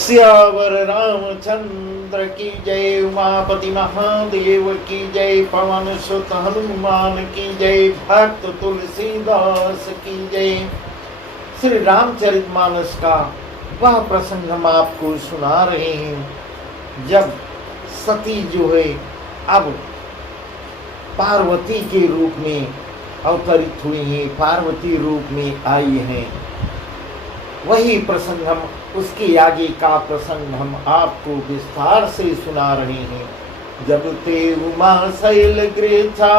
सियावर रामचंद्र की जय, उमापति महादेव की जय, पवन सुत हनुमान की जय, भक्त तुलसीदास की जय। श्री रामचरितमानस का वह प्रसंग हम आपको सुना रहे हैं जब सती जो है अब पार्वती के रूप में अवतरित हुई हैं, पार्वती रूप में आई हैं। वही प्रसंग हम उसके आगे का प्रसंग हम आपको विस्तार से सुना रहे हैं। जब ते उमा शैल गृह था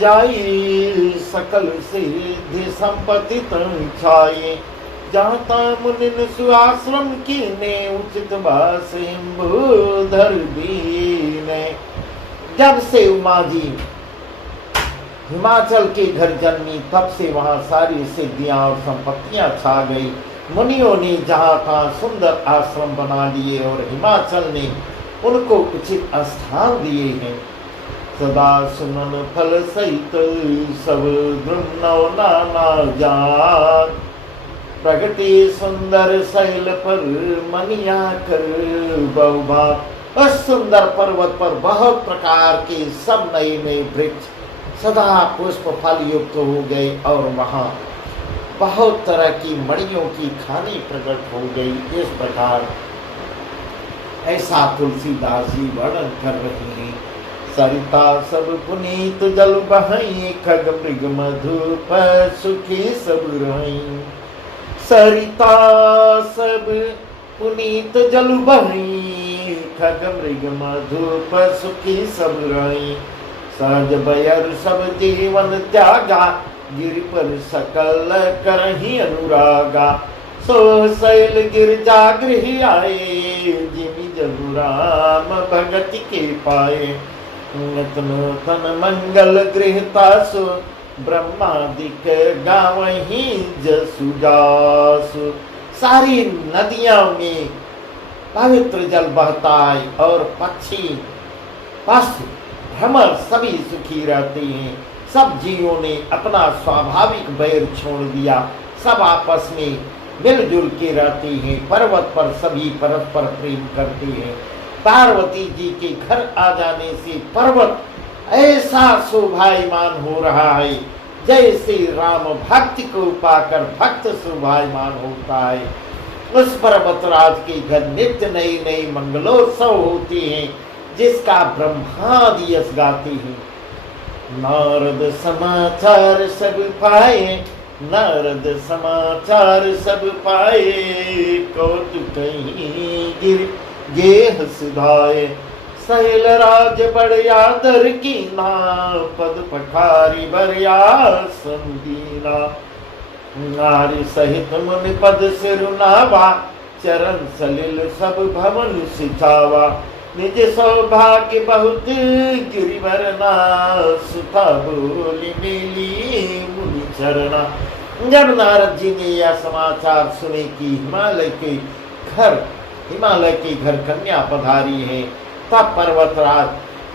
जाई, सकल सिद्धि संपत्ति तन छाये, जाता मुनिन सुआश्रम की ने उचित बासिंबुधर दीने। जब से उमा जी हिमाचल के घर जन्मी तब से वहाँ सारी सिद्धियां और संपत्तियां छा गई। मुनियों ने जहाँ का सुंदर आश्रम बना लिए और हिमाचल ने उनको उचित स्थान दिए हैं। सदा सुमन फल सहित सब द्रुमनव नाना जान, प्रगति सुंदर शैल पर मनिया कर बहुभाग। उस सुंदर पर्वत पर बहुत प्रकार के सब नए नए वृक्ष सदा पुष्प फल युक्त हो गए और वहाँ बहुत तरह की मणियों की खानी प्रकट हो गई। इस प्रकार ऐसा तुलसीदास जी वर्णन कर रहे हैं। सरिता सब पुनीत जल बहई, खग मृग मधुप सुखी सब रही। सरिता सब पुनीत जल बहई, खग मृग मधुप सुखी सब रही। सहज बयर सब जीवन त्यागा, गिर पर सकल करही अनुरागा। सो शैल गिरजा गृह आए, जिमि जनु राम भगति के पाए। नूतन तन मंगल गृहता सो, ब्रह्मादिक गावही जसु जासु। सारी नदियों में पवित्र जल बहता है और पक्षी पशु भ्रमर सभी सुखी रहते हैं। सब जीवों ने अपना स्वाभाविक बैर छोड़ दिया, सब आपस में मिलजुल के रहते हैं। पर्वत पर सभी परस्पर प्रेम करते हैं। पार्वती जी के घर आ जाने से पर्वत ऐसा शोभायमान हो रहा है जैसे राम भक्ति को पाकर भक्त शोभायमान होता है। उस पर्वतराज के घर नित्य नई नई मंगलोत्सव होते हैं जिसका ब्रह्मादि यश गाते हैं। नारद समाचार सब पाए, नारद समाचार सब पाए, कौतुक गिर गेह सुधाए। शैल राज बड़ आदर की ना, पद पठारी बरिया संदीना। नारी सहित मुनि पद सिरुनावा, चरण सलिल सब भवन सिचावा। निज सौभाग्य बहुत गिरिवरना, सुता बोली मिली मुनि चरना। जब नारद जी ने यह समाचार सुने कि हिमालय के घर कन्या पधारी है, तब पर्वतराज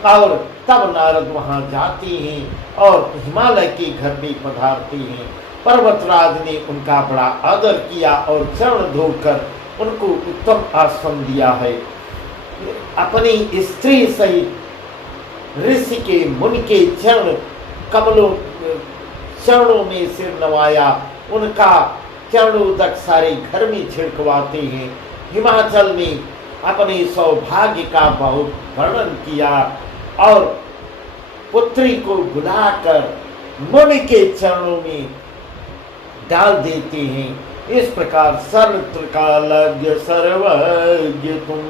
और तब नारद वहां जाते हैं और हिमालय के घर में पधारते हैं। पर्वतराज ने उनका बड़ा आदर किया और चरण धोकर उनको उत्तम आश्रम दिया है। अपनी स्त्री सहित ऋषि के मुनि के चरणों में सिर नवाया, उनका चरणोदक सारे घर में छिड़कवाते हैं। हिमाचल ने अपने सौभाग्य का बहुत वर्णन किया और पुत्री को बुलाकर मुनि के चरणों में डाल देते हैं। इस प्रकार सर्वत्र कालज्ञ सर्वज्ञ तुम,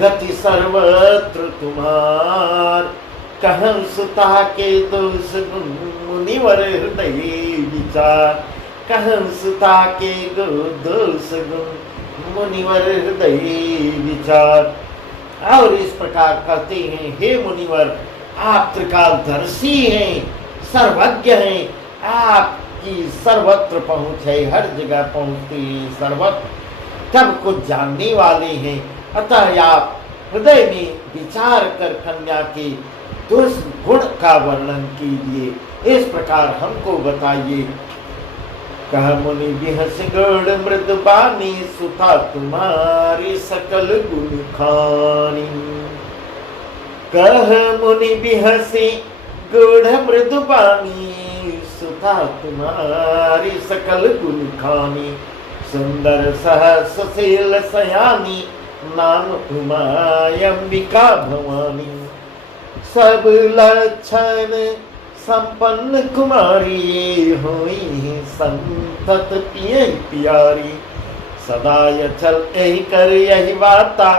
गति सर्वत्र तुम्हार। कहं सुता के दोष गुण, मुनिवर हृदय विचार। कहं सुता के दोष गुण, मुनिवर हृदय विचार। और इस प्रकार कहते हैं, हे मुनिवर, आप त्रिकालदर्शी हैं, सर्वज्ञ हैं, आपकी सर्वत्र पहुँच है, हर जगह पहुँचते हैं, सर्वत्र सब कुछ जानने वाले हैं। अतः आप हृदय में विचार कर कन्या के दुष्गुण का वर्णन कीजिए। इस प्रकार हमको बताइए कह मुनि बिहस गौड़ मृद बानी, सुता तुम्हारी सकल गुण खानी। कह मुनि बिहसी गूढ़ मृदु बानी, सुता तुम्हारी सकल गुण खानी। सुंदर सहस शील सयानी, नाम उमा अंबिका भवानी। सब लक्षण संपन्न कुमारी, हुई संतत पिय प्यारी। सदा यचल यही कर यही वाता,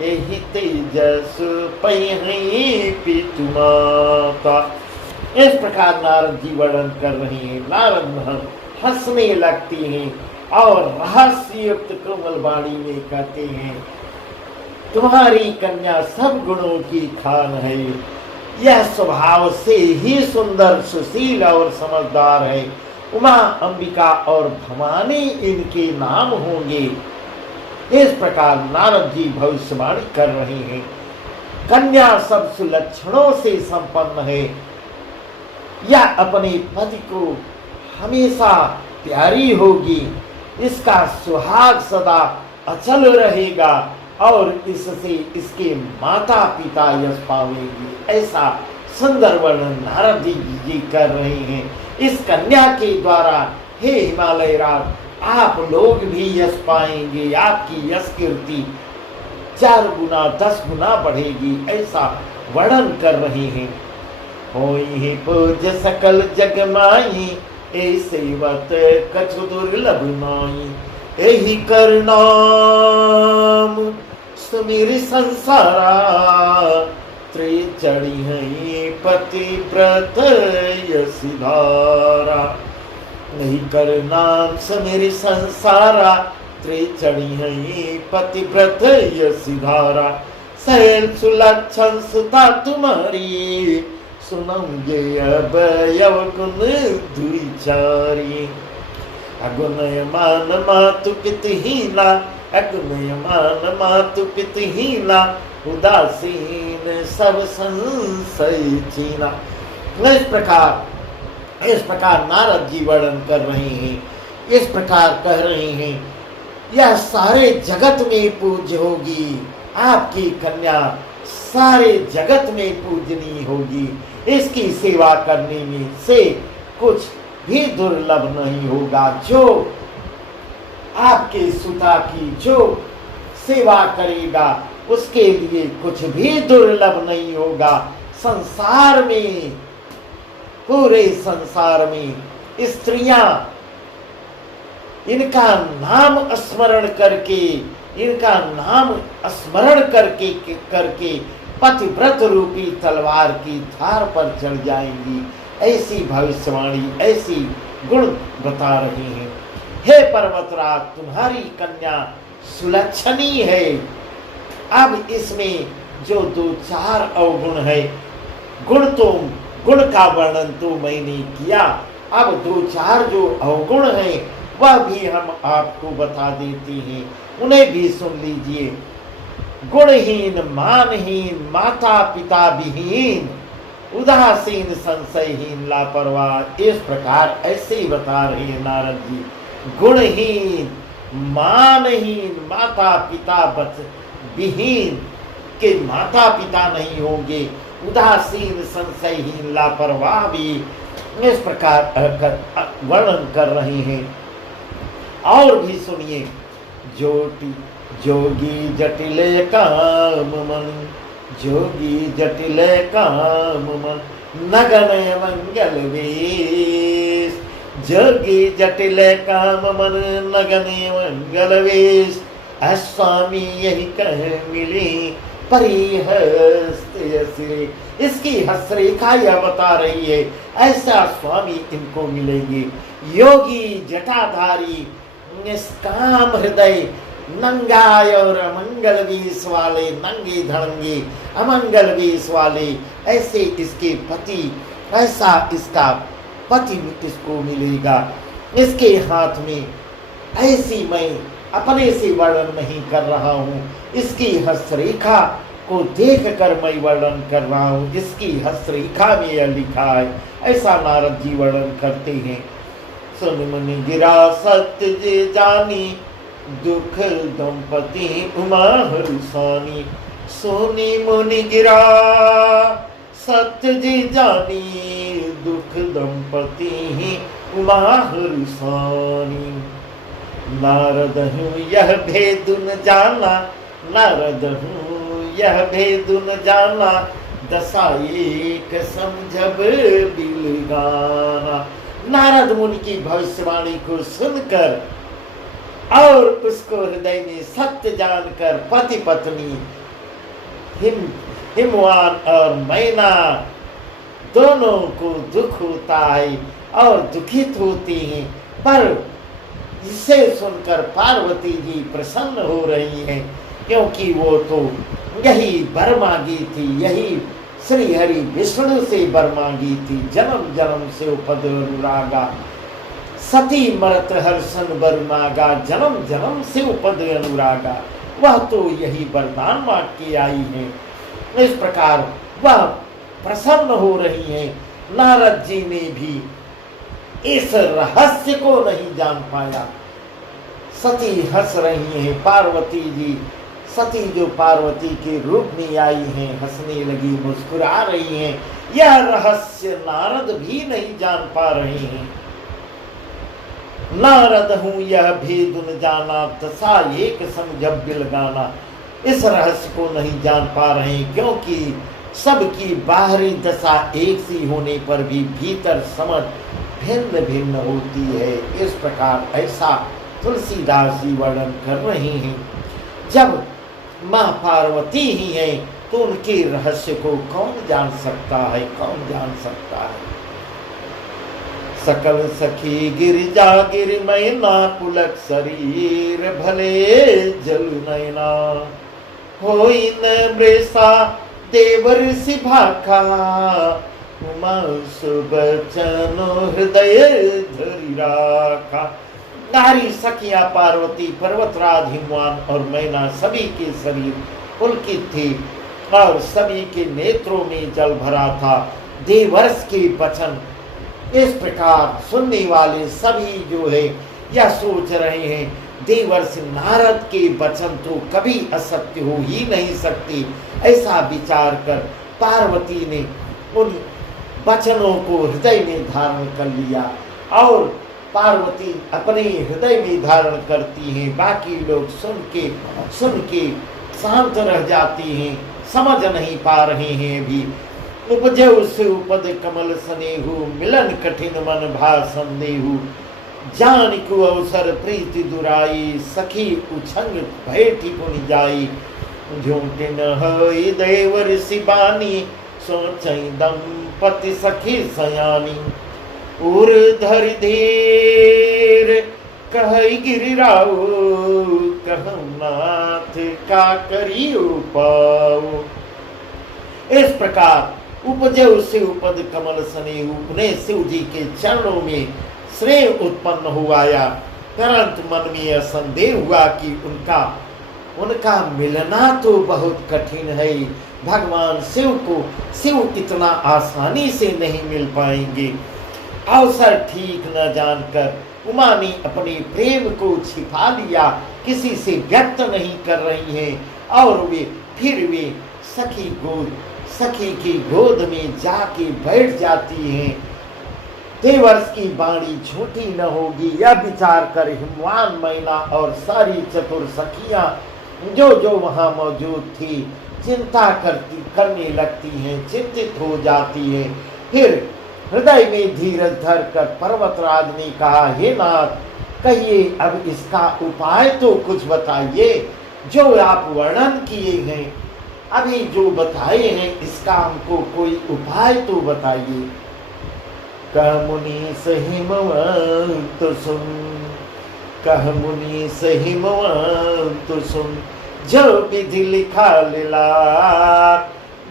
यही तेजस पही पितु माता। इस प्रकार नारद जी वर्णन कर रहे हैं। नारद हंसने लगती हैं और रहस्य युक्त कोमल वाणी में कहते हैं, तुम्हारी कन्या सब गुणों की खान है। यह स्वभाव से ही सुंदर सुशील और समझदार है। उमा अंबिका और भवानी इनके नाम होंगे। इस प्रकार नारद जी भविष्यवाणी कर रहे हैं। कन्या सब सुलक्षणों से संपन्न है। यह अपने पति को हमेशा प्यारी होगी। इसका सुहाग सदा अचल रहेगा और इससे इसके माता पिता यश पावेंगे। ऐसा सुंदर वर्णन नारद जी कर रहे हैं। इस कन्या के द्वारा हे हिमालय राज, आप लोग भी यश पाएंगे। आपकी यश कीर्ति 4 गुना 10 गुना बढ़ेगी। ऐसा वर्णन कर रहे हैं। होई पूज सकल जग माई, ऐसे वत कछु दुर्लभ नाई। यही कर नाम सुमिर संसारा, त्रिचड़ी है पतिव्रत यशिधारा। यही कर नाम सुमिर संसारा, त्रिचड़ी है पतिव्रत यशिधारा। सहल सुलक्षण सुता तुम्हारी, सुनंगे अब यवगुण दुईचारी। अगुनय मान मातु पितहीना, अगुनय मान मातु पितहीना। उदासीन सब संशय चीना। इस प्रकार नारद जी वर्णन कर रहे हैं। इस प्रकार कह रहे हैं, यह सारे जगत में पूज्य होगी। आपकी कन्या सारे जगत में पूजनीय होगी। इसकी सेवा करने में से कुछ भी दुर्लभ नहीं होगा। जो आपके सुता की जो सेवा करेगा उसके लिए कुछ भी दुर्लभ नहीं होगा। संसार में, पूरे संसार में स्त्रियां इनका नाम स्मरण करके, इनका नाम स्मरण करके पतिव्रत रूपी तलवार की धार पर चढ़ जाएंगी। ऐसी भविष्यवाणी, ऐसी गुण बता रहे हैं। हे पर्वतराज, तुम्हारी कन्या सुलक्षणी है। अब इसमें जो 2-4 अवगुण है, गुण का वर्णन तो मैंने किया। अब 2-4 जो अवगुण है वह भी हम आपको बता देते हैं, उन्हें भी सुन लीजिए। गुणहीन, मानहीन, माता पिता विहीन, उदासीन, संशयहीन, लापरवाह। इस प्रकार ऐसे ही बता रहे हैं नारद जी। गुणहीन, मानहीन, माता पिता विहीन के माता पिता नहीं होंगे। उदासीन, संशयहीन, लापरवाह भी इस प्रकार वर्णन कर रहे हैं। और भी सुनिए। जोगी जटिल काम मन, जोगी जटिल काम मन। नगन मंगल वेश, जोगी जटिल काम मन। नगन मंगल वेश। स्वामी यही कह मिली परिहस्त सिरे। इसकी हस्तरेखा यह बता रही है, ऐसा स्वामी इनको मिलेंगे। योगी जटाधारी, निष्काम हृदय, नंगाय और अमंगल वेश वाले, नंगे धड़ंगे अमंगल वेश वाले, ऐसे इसके पति, ऐसा इसका पति इसको मिलेगा। इसके हाथ में ऐसी, मैं अपने से वर्णन नहीं कर रहा हूँ, इसकी हस्तरेखा को देख कर मैं वर्णन कर रहा हूँ। इसकी हस्तरेखा में यह लिखा है, ऐसा नारद जी वर्णन करते हैं। सुन मुनि गिरा सत्य जे जानी, दुख दंपति उमा हरसानी। सुनी मुनि गिरा सत्य जे जानी, दुख दंपति उमा हरसानी। नारद हूँ यह भेद न जाना, नारद हूँ यह भेद न जाना, दशा एक समझब बिलगाना। नारद मुनि की भविष्यवाणी को सुनकर और उसको हृदय में सत्य जानकर पति पत्नी हिमवान और मैना दोनों को दुख होता है और दुखित होती हैं, पर इसे सुनकर पार्वती जी प्रसन्न हो रही हैं, क्योंकि वो तो यही वर मांगी थी, यही श्री हरि विष्णु से वर मांगी थी। जन्म जन्म से उपद अनुरागा, सती मरत हर्षण वर मांगा, जन्म जन्म से उपद अनुरागा। वह तो यही वरदान मांग के आई है। इस प्रकार वह प्रसन्न हो रही है। नारद जी ने भी इस रहस्य को नहीं जान पाया। सती हंस रही हैं, पार्वती जी सती जो पार्वती के रूप में आई हैं, हंसने लगी, मुस्कुरा रही हैं। यह रहस्य नारद भी नहीं जान पा रहे हैं। नारद हूँ यह भेद न जाना, दशा एक समझब बिलगाना। इस रहस्य को नहीं जान पा रहे, क्योंकि सबकी बाहरी दशा एक सी होने पर भी भीतर समझ भिन्न भिन्न होती है। इस प्रकार ऐसा तुलसीदास जी वर्णन कर रहे हैं। जब माँ पार्वती ही है तो उनके रहस्य को कौन जान सकता है, कौन जान सकता है। सकल सखी गिरिजा गिर मैना, पुलक शरीर भले जल नैना। होई न मृषा देवर सिभाखा, उमा सुबचनो हृदय धरि राखा। नारी सखिया पार्वती, पर्वतराज हिमवान और मैना सभी के शरीर पुलकित थे और सभी के नेत्रों में जल भरा था। देवर्ष के वचन इस प्रकार सुनने वाले सभी जो है यह सोच रहे हैं, देवर्ष नारद के वचन तो कभी असत्य हो ही नहीं सकते। ऐसा विचार कर पार्वती ने उन वचनों को हृदय में धारण कर लिया और पार्वती अपने हृदय में धारण करती हैं। बाकी लोग सुन के शांत रह जाती हैं, समझ नहीं पा रहे हैं। भी उपजौ से उपद कमल स्नेहु, मिलन कठिन मन भा संदेहु। जान को अवसर प्रीति दुराई, सखी उछंग भेटी पुनि जाई। झूठे न होई देवर सिबानी, सोचई दंपति सखी सयानी। उर धरि धीर कहई गिरिराऊ, कहूँ नाथ का करियो पाओ। इस प्रकार उपजौ से उपद कमल स्नेहु, उन्हें शिव जी के चरणों में स्नेह उत्पन्न हुआ। तुरंत मन में यह संदेह हुआ कि उनका मिलना तो बहुत कठिन है। भगवान शिव इतना आसानी से नहीं मिल पाएंगे। अवसर ठीक न जानकर उमा ने अपने प्रेम को छिपा लिया, किसी से व्यक्त नहीं कर रही हैं और वे सखी की गोद में जाके बैठ जाती हैं। देवर्ष की वाणी झूठी न होगी, यह विचार कर हिमवान मैना और सारी चतुर सखियां जो वहां मौजूद थी चिंता करने लगती हैं, चिंतित हो जाती हैं। फिर हृदय में धीरज धर कर पर्वतराज ने कहा, हे नाथ, कहिए अब इसका उपाय तो कुछ बताइए। जो आप वर्णन किए हैं, अभी जो बताए हैं, इसका हमको कोई उपाय तो बताइए। कह मुनि हिमवंत सुन, कह मुनि हिमवंत सुन। जो विधि लिखा लीला,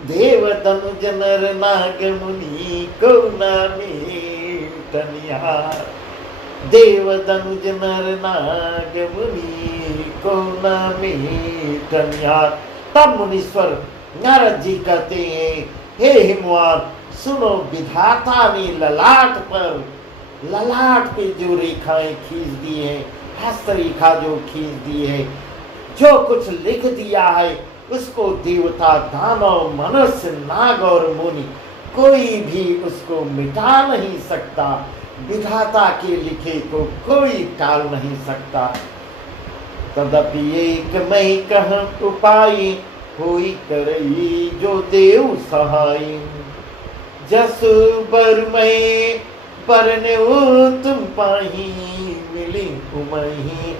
देव दनुज नर नाग मुनि को नामेटनिहार। देव दनुज नर नाग मुनि को नामेटनिहार। तब मुनीश्वर नारद जी कहते हैं, हे हिमवान, सुनो, विधाता ने ललाट पर ललाट पे जो रेखाएं खींच दी है, हस्तरेखा जो खींच दी है, जो कुछ लिख दिया है, उसको देवता, दानव, मनुष्य, नाग और मुनि कोई भी उसको मिटा नहीं सकता। विधाता के लिखे को कोई टाल नहीं सकता। तदपि एक मैं कह उपाय, होई करई जो देव सहाय। जस बर मैं बरने तुम पाही, मिली उमही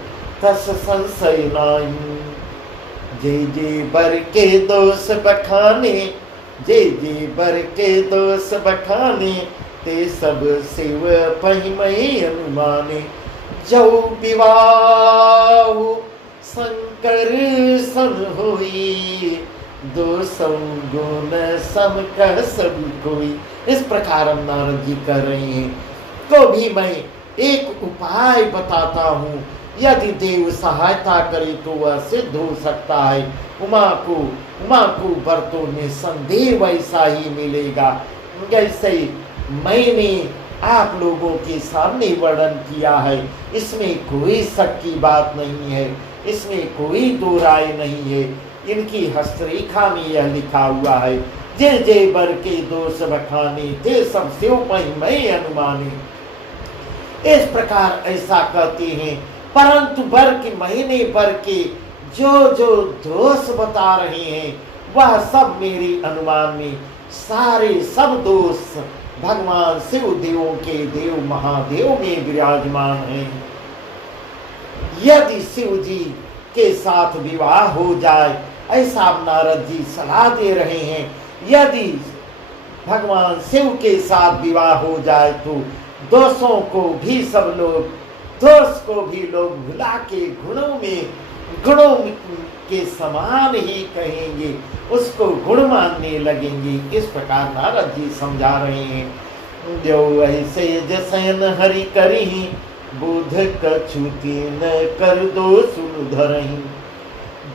तस संशय नाई। जे जे बर के दोष बखाने, जे जे बर के दोष बखाने, ते सब शिव पहिमय अनुमाने। जो विवाह शंकर सन होई, दो गुण सम कह सब कोई। इस प्रकार हम नारद जी कर रहे हैं। तो भी मैं एक उपाय बताता हूँ, यदि देव सहायता करे तो वह सिद्ध हो सकता है। उमा को व्रतों में संदेह वैसा ही मिलेगा जैसे मैंने आप लोगों के सामने वर्णन किया है। इसमें कोई शक की बात नहीं है, इसमें कोई दो राय नहीं है। इनकी हस्तरेखा में यह लिखा हुआ है, जे जे बर के दोष बखाने, ते सब शिव महिमय अनुमाने। इस प्रकार ऐसा कहते हैं। परंतु बर के महीने बर के जो जो दोष बता रहे हैं, वह सब मेरी अनुमान में सारे सब दोष भगवान शिव देवों के देव महादेव में विराजमान हैं। यदि शिव जी के साथ विवाह हो जाए, ऐसा नारद जी सलाह दे रहे हैं। यदि भगवान शिव के साथ विवाह हो जाए तो दोषों को भी सब लोग, दोष को भी लोग भुला के गुणों के समान ही कहेंगे, उसको गुण मानने लगेंगे। इस प्रकार नारद जी समझा रहे हैं। जो ऐसे जसैन हरि करी, बुध कछुति न कर दो सुन धरही।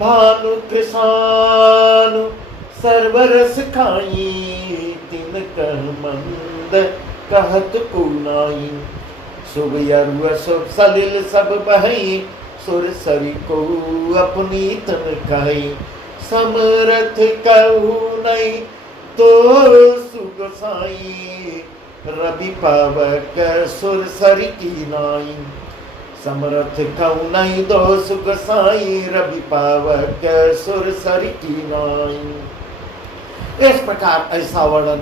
भानु कृषानु सर्वरस खाई, तिन कह मंद कहत को नाई। शुभ यरु शुभ सलिल सब बहई, सुर सरि को अपनी तन कही। समरथ कहू नहीं तो सुगसाई, रवि पावक सुर सरि की नाई। समरथ कहू नहीं दो सुगसाई, रवि पावक सुर सरि की नाई। इस प्रकार ऐसा वर्णन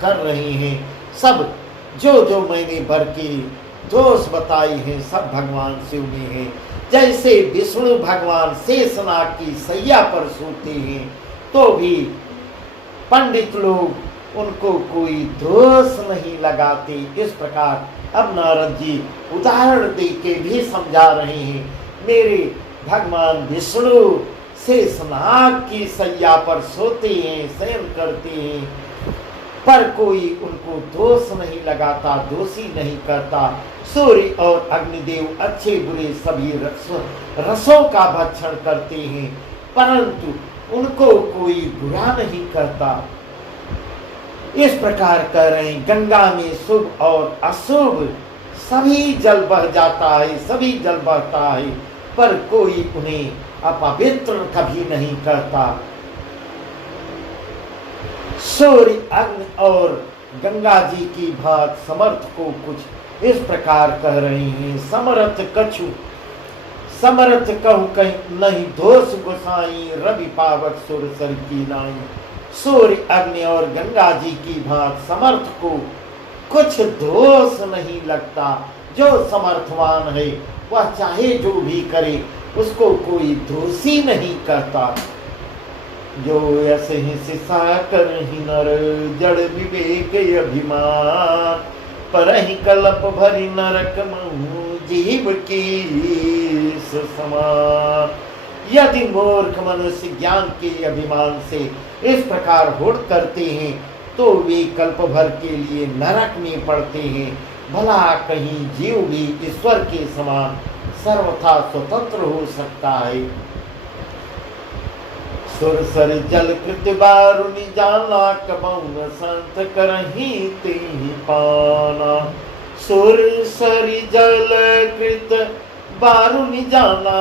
कर रहे हैं। सब जो मैंने बर के दोष बताई हैं, सब भगवान शिव में हैं। जैसे विष्णु भगवान शेषनाग की सैया पर सोते हैं, तो भी पंडित लोग उनको कोई दोष नहीं लगाते। इस प्रकार अब नारद जी उदाहरण दे के भी समझा रहे हैं। मेरे भगवान विष्णु शेषनाग की सैया पर सोते हैं, शयन करते हैं, पर कोई उनको दोष नहीं लगाता, दोषी नहीं करता। सूर्य और अग्निदेव अच्छे बुरे सभी रसों का भक्षण करते हैं, परंतु उनको कोई बुरा नहीं करता। इस प्रकार कह रहे हैं। गंगा में शुभ और अशुभ सभी जल बह जाता है, सभी जल बहता है, पर कोई उन्हें अपवित्र कभी नहीं करता। सूर्य, अग्नि और गंगा जी की भात समर्थ को कुछ इस प्रकार कह रहे हैं। समर्थ कछु समर्थ कहूँ कहीं नहीं, दोष गोसाई, रवि पावक सुर सर की नाई। सूर्य, अग्नि और गंगा जी की भात समर्थ को कुछ दोष नहीं लगता। जो समर्थवान है वह चाहे जो भी करे, उसको कोई दोषी नहीं करता। जो यस ही सिसा कर ही नर, जड़ विवेक अभिमान, पर ही कलप भरी नरक महु, जीव की समान। यदि मूर्ख मनुष्य ज्ञान के अभिमान से इस प्रकार होड़ करते हैं, तो वे कल्प भर के लिए नरक में पड़ते हैं। भला कहीं जीव भी ईश्वर के समान सर्वथा स्वतंत्र हो सकता है। सुर सर जल कृत बारुनि जाना, कबौन संत करही ते पाना। सुर सरि जल कृत बारुनि जाना,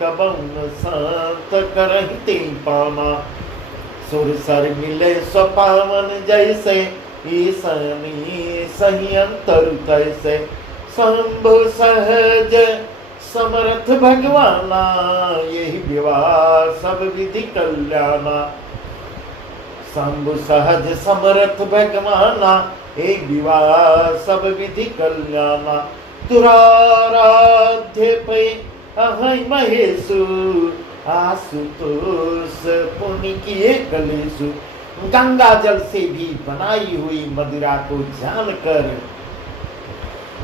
कबन संत करहि ते पाना। सुर सर मिले स्वपावन जैसे, ईसनी सही अंतर तैसे। शंभु सहज समर्थ भगवाना, यही विवाह सब विधि कल्याणा। शंभु सहज समर्थ भगवाना, हे विवाह सब विधि कल्याणा। तुराराध्य पे अहै महेशु, आशुतोष पुण्य किए कलेशु। गंगा जल से भी बनाई हुई मदिरा को जानकर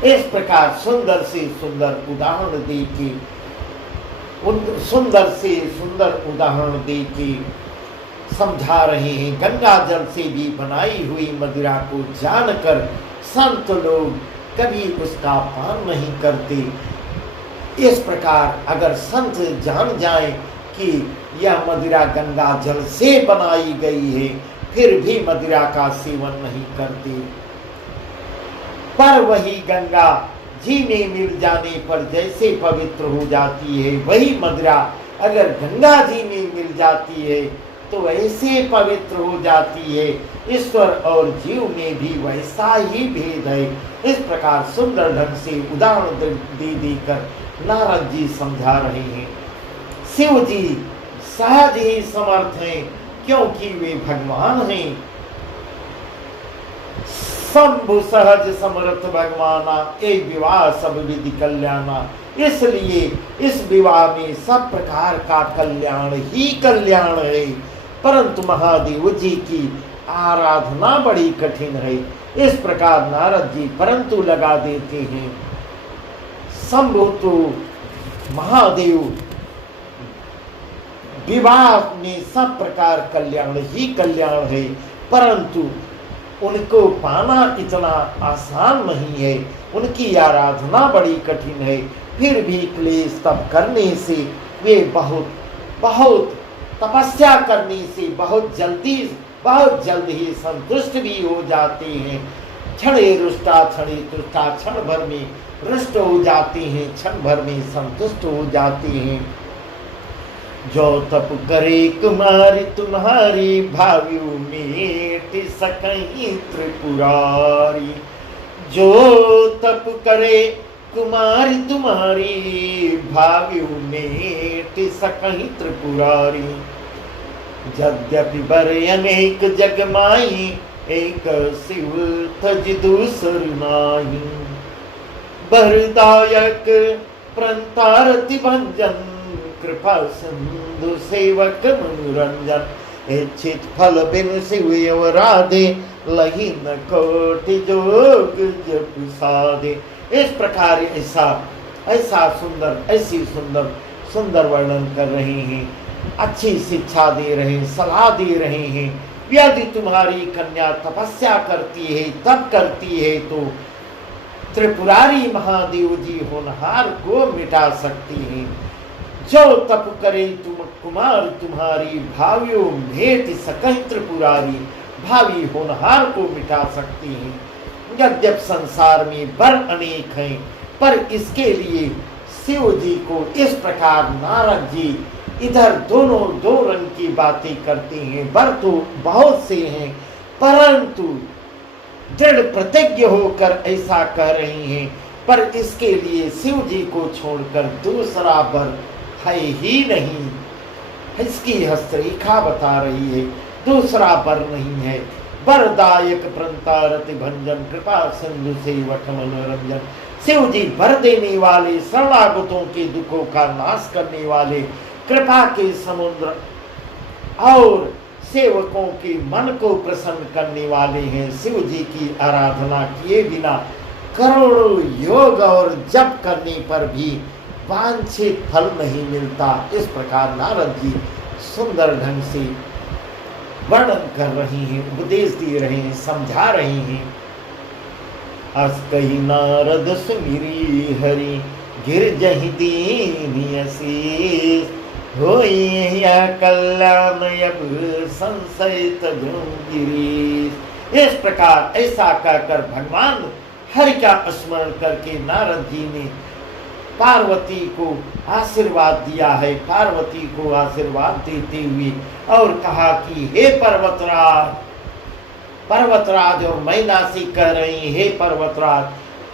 इस प्रकार सुंदर से सुंदर उदाहरण देके, सुंदर से सुंदर उदाहरण देके समझा रहे हैं। गंगा जल से भी बनाई हुई मदिरा को जानकर संत लोग कभी उसका पान नहीं करते। इस प्रकार अगर संत जान जाए कि यह मदिरा गंगा जल से बनाई गई है, फिर भी मदिरा का सेवन नहीं करते। पर वही गंगा जी में मिल जाने पर जैसे पवित्र हो जाती है, वही मदिरा अगर गंगा जी में मिल जाती है तो ऐसे पवित्र हो जाती है। ईश्वर और जीव में भी वैसा ही भेद है। इस प्रकार सुंदर ढंग से उदाहरण दे देकर नारद जी समझा रहे हैं। शिव जी सहज ही समर्थ हैं, क्योंकि वे भगवान हैं। शंभु सहज समर्थ भगवाना, एक विवाह सब विधि कल्याणा। इसलिए इस विवाह में सब प्रकार का कल्याण ही कल्याण है। परंतु महादेव जी की आराधना बड़ी कठिन है। इस प्रकार नारद जी परंतु लगा देते हैं। शंभु तो महादेव विवाह में सब प्रकार कल्याण ही कल्याण है, परंतु उनको पाना इतना आसान नहीं है। उनकी आराधना बड़ी कठिन है। फिर भी क्लेश तप करने से वे बहुत तपस्या करने से बहुत जल्द ही संतुष्ट भी हो जाते हैं। क्षणे रुष्टा क्षणे तुष्टा, क्षण भर में रुष्ट हो जाते हैं, क्षण भर में संतुष्ट हो जाते हैं। जो तप करे कुमारी तुम्हारी, भाव्यु मेट सकहीं त्रिपुरारी। जो तप करे कुमारी तुम्हारी, भाव्यु मेट सकहीं त्रिपुरारी। यद्यपि बर अनेक जग माई, एक शिव तज दूसर नाही। बरदायक प्रंतारति भंजन, कृपा सिंधु सेवक मनोरंजन। इच्छित फल बिन शिव राधे, लही न कोटि जोग जप साधे। इस प्रकार ऐसा सुंदर वर्णन कर रहे हैं। अच्छी शिक्षा दे रहे हैं, सलाह दे रहे हैं। यदि तुम्हारी कन्या तपस्या करती है, तप करती है, तो त्रिपुरारी महादेव जी होनहार को मिटा सकती हैं। जो तप करे तुम कुमार तुम्हारी, भावियों भेंट सकहीं त्रिपुरारी। भावी होनहार को मिटा सकती हैं। यद्यप संसार में वर अनेक हैं, पर इसके लिए शिव जी को इस प्रकार नारद जी इधर दोनों दो रंग की बातें करते हैं। वर तो बहुत से हैं, परंतु दृढ़ प्रतिज्ञ होकर ऐसा कह रहे हैं। पर इसके लिए शिव जी को छोड़कर दूसरा वर है ही नहीं। इसकी हस्तरेखा बता रही है, दूसरा वर नहीं है। वरदायक प्रंतारति भंजन, कृपा सिंधु सेवक मनोरंजन। शिव जी वर देने वाले, शरणागतों के दुखों का नाश करने वाले, कृपा के समुद्र और सेवकों के मन को प्रसन्न करने वाले हैं। शिव जी की आराधना किए बिना करोड़ों योग और जप करने पर भी वांछित फल नहीं मिलता। इस प्रकार नारद जी सुंदर ढंग से वर्णन कर रहे हैं, उपदेश दे रहे हैं, समझा रहे हैं। अस कही नारद सुमिरी हरि, गिर जहि दीन असीस। होई या कल्याण अब संशय तजो गिरीश। इस प्रकार ऐसा कहकर भगवान हरि का स्मरण करके नारद जी ने पार्वती को आशीर्वाद दिया है। पार्वती को आशीर्वाद देते हुए और कहा कि हे पर्वतराज, पर्वतराज और मैनासी कह रही, हे पर्वतराज,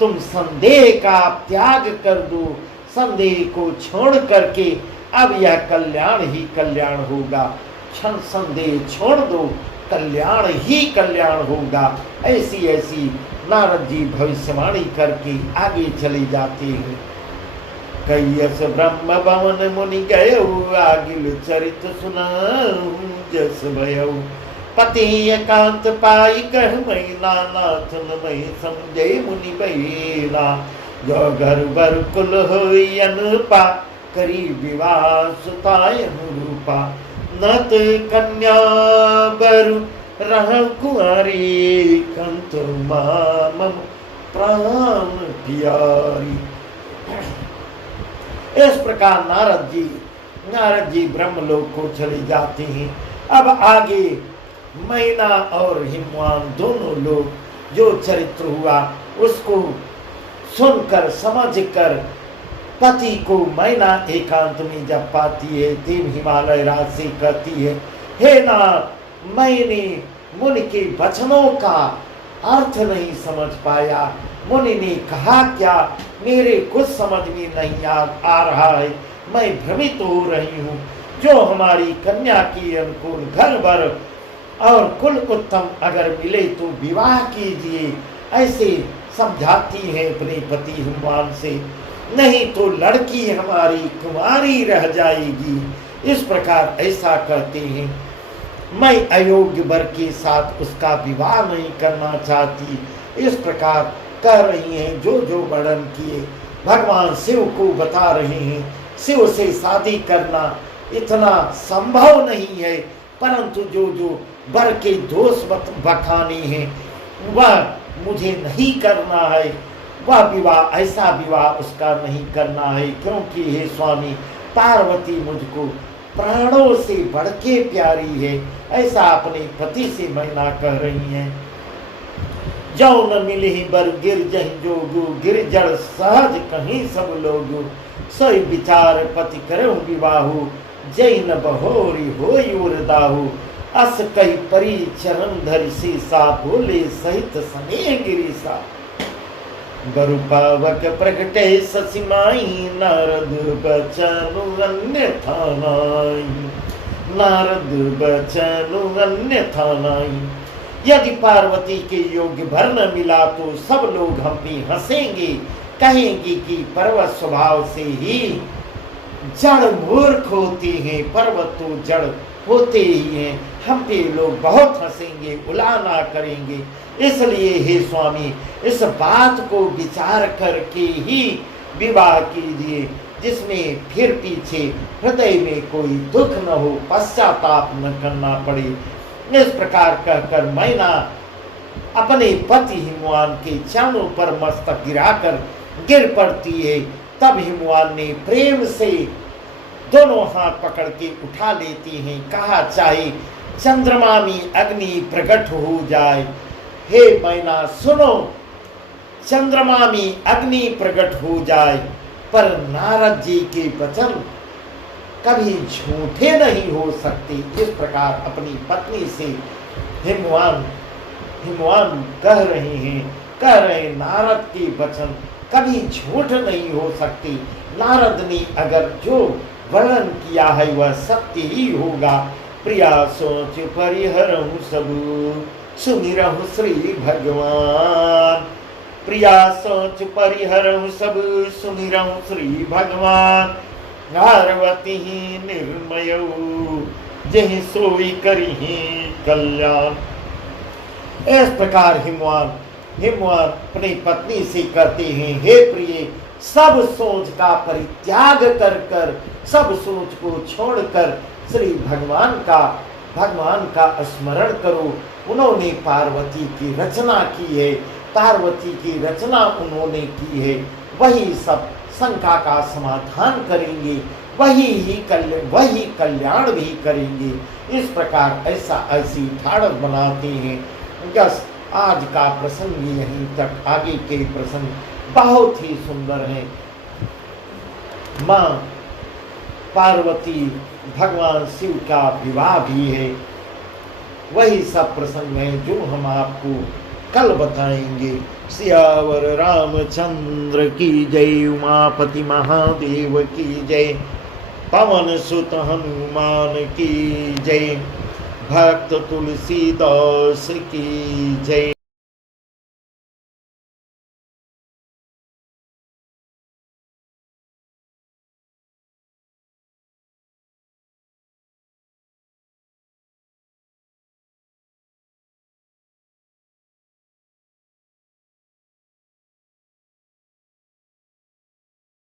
तुम संदेह का त्याग कर दो, संदेह को छोड़ करके अब यह कल्याण ही कल्याण होगा। क्षण संदेह छोड़ दो, कल्याण ही कल्याण होगा। ऐसी ऐसी नारद जी भविष्यवाणी करके आगे चले जाते हैं। कैयस ब्रह्म भवन मुनि गयऊ, आगिल चरित सुनाऊं जस भयऊ। पति एकांत पाई कह मैना, नाथ मई समझे मुनि बैना। जो घर बर कुल होई अनुपा, करी विवाह सुतायन रूपा। नत कन्या बरु रह कुंवारी, कंत मम प्राण प्यारी। इस प्रकार नारद जी ब्रह्मलोक को चले जाते हैं। अब आगे मैना और हिमवान दोनों लोग जो चरित्र हुआ उसको सुनकर समझकर पति को मैना एकांत में जब पाती है, देव हिमालय राज से कहती है, हे नाथ, मैंने मुनि के वचनों का अर्थ नहीं समझ पाया। मुनि ने कहा क्या, मेरे कुछ समझ में नहीं आ रहा है। मैं भ्रमित हो रही हूँ। जो हमारी कन्या की अनुकूल घर भर और कुल उत्तम अगर मिले तो विवाह कीजिए, ऐसे समझाती है अपने पति हिमवान से, नहीं तो लड़की हमारी कुंवारी रह जाएगी। इस प्रकार ऐसा कहते हैं। मैं अयोग्य वर के साथ उसका विवाह नहीं करना चाहती। इस प्रकार कह रही हैं। जो जो वर्णन किए भगवान शिव को बता रहे हैं। शिव से शादी करना इतना संभव नहीं है, परंतु जो जो वर के दोष बखाने हैं वह मुझे नहीं करना है। वह विवाह, ऐसा विवाह उसका नहीं करना है, क्योंकि हे स्वामी, पार्वती मुझको प्राणों से बढ़ के प्यारी है। ऐसा अपने पति से मैना कह रही हैं। जो न मिले बर गिर जहि जोगु, गिर जड़ सहज कहीं सब लोगु। सोई विचार पति करहु विवाहु, जय न बहोरी होई उरदाहु। अस कई परी चरण धरि सा, बोले सहित सने गिरीसा। बरु पावक प्रगटे ससिमाई, नारद बचनु अन्यथा नाई। नारद बचनु अन्यथा नाई। यदि पार्वती के योग्य भर न मिला तो सब लोग हम पे हंसेंगे, कहेंगे कि पर्वत स्वभाव से ही जड़ मूर्ख होते हैं। पर्वत तो जड़ होते ही हैं। हम पे लोग बहुत हंसेंगे, उलाना करेंगे। इसलिए हे स्वामी, इस बात को विचार करके ही विवाह कीजिए, जिसमें फिर पीछे हृदय में कोई दुख न हो, पश्चाताप न करना पड़े। इस प्रकार कहकर मैना अपने पति हिमवान के चरणों पर मस्तक गिराकर गिर पड़ती है। तब हिमवान ने प्रेम से दोनों हाथ पकड़ के उठा लेती हैं। कहा, चाहे चंद्रमा में अग्नि प्रकट हो जाए, हे मैना सुनो, चंद्रमा में अग्नि प्रकट हो जाए, पर नारद जी के वचन कभी झूठे नहीं हो सकते। इस प्रकार अपनी पत्नी से हिमवान कह रहे हैं, नारद के वचन कभी झूठ नहीं हो सकते। नारद ने अगर जो वर्णन किया है वह सत्य ही होगा। प्रिया सोच परिहरहु सबु, सुमिरहु श्री भगवान। प्रिया सोच परिहरहु सबु, सुमिरहु श्री भगवान। पार्वती निर्मयऊ, जहि सोई करिहि कल्याण। इस प्रकार हिमवान अपनी पत्नी से कहते हैं, हे प्रिय, सब सोच का परित्याग कर सब सोच को छोड़कर श्री भगवान का स्मरण करो। उन्होंने पार्वती की रचना की है, पार्वती की रचना उन्होंने की है। वही सब शंका का समाधान करेंगे, वही कल्याण भी करेंगे। इस प्रकार ऐसी ठाड़ बनाते हैं। आज का प्रसंग यहीं तक, आगे के प्रसंग बहुत ही सुंदर हैं। माँ पार्वती भगवान शिव का विवाह भी है, वही सब प्रसंग है जो हम आपको कल बताएंगे। सियावर रामचंद्र की जय, उमापति महादेव की जय, पवन सुत हनुमान की जय, भक्त तुलसीदास की जय।